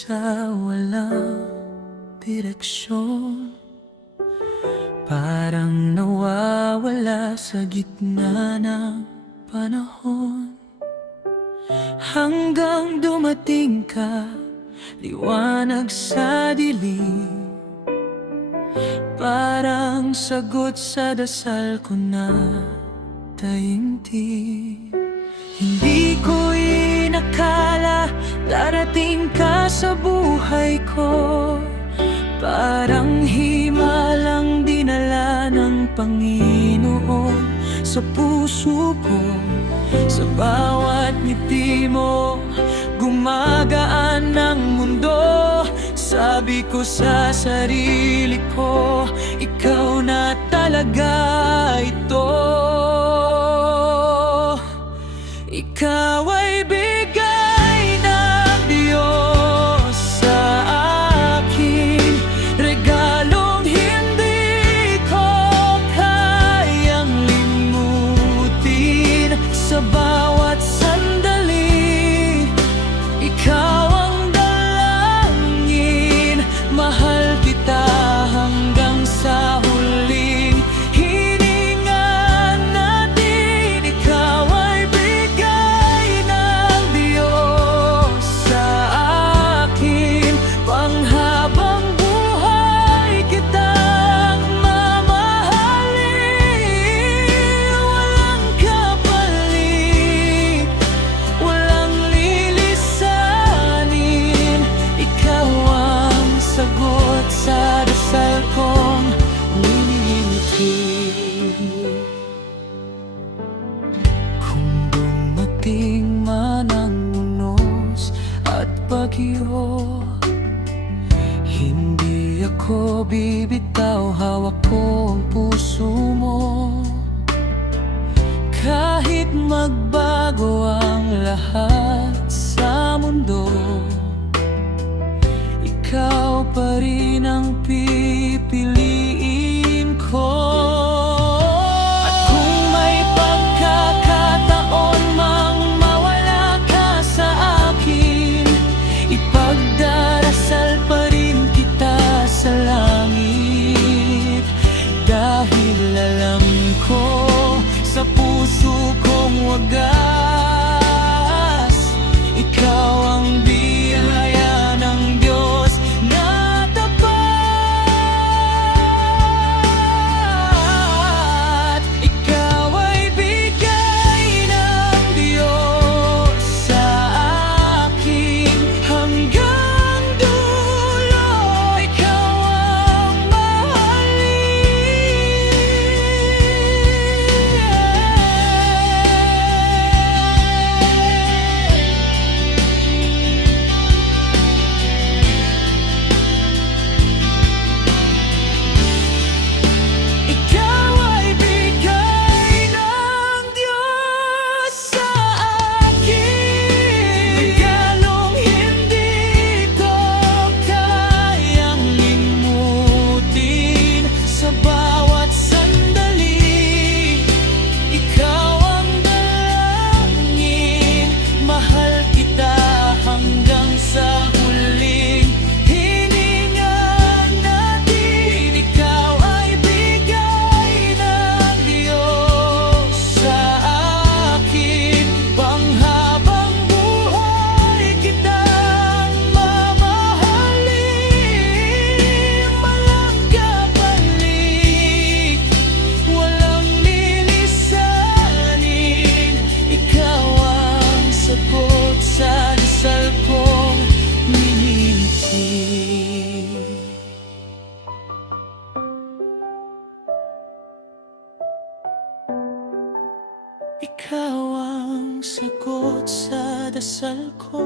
sa walang direksyon, parang nawawala sa gitna ng panahon. Hanggang dumating ka, liwanag sa dilim, parang sagot sa dasal ko na taimtim. Hindi ko inakala darating ka sa buhay ko, parang himalang dinala ng Panginoon sa puso ko. Sa bawat ngiti mo, gumagaan ang mundo. Sabi ko sa sarili ko, ikaw na talaga ito. Ikaw ay bigay ng Diyos sa akin, regalong hindi ko kayang limutin. Sa bawat sandali, ikaw ang dalangin. Mahal kita hanggang sa huling hininga natin. Ikaw ay bigay ng Diyos sa akin, panghabang buhay kitang mamahalin. Walang kapalit, walang lilisanin. Ikaw ang sagot sa dasal kong minimiti. Kung dumating man ang unos at bagyo, hindi ako bibitaw, hawak ko ang puso mo. Kahit magbago ang lahat sa mundo, ikaw pa rin ang pipiliin ko. At kung may pagkakataon mang mawala ka sa akin, ipagdarasal pa rin kita sa langit. Dahil alam ko sa puso kong wagas, ikaw ang biyaya ng Diyos na tapat. Ikaw ay bigay ng Diyos sa akin, hanggang dulo ikaw ang mahalin. Ikaw ay bigay ng Diyos sa akin, regalong hindi ko kayang limutin. Sa bawat sandali, ikaw ang dalangin. Mahal kita hanggang sa huling hininga natin. Ikaw ay bigay ng Diyos sa akin, panghabang buhay kitang mamahalin. Walang kapalit, walang lilisanin. Ikaw ang sagot sa dasal kong minimiti. Ikaw ang sagot sa dasal ko.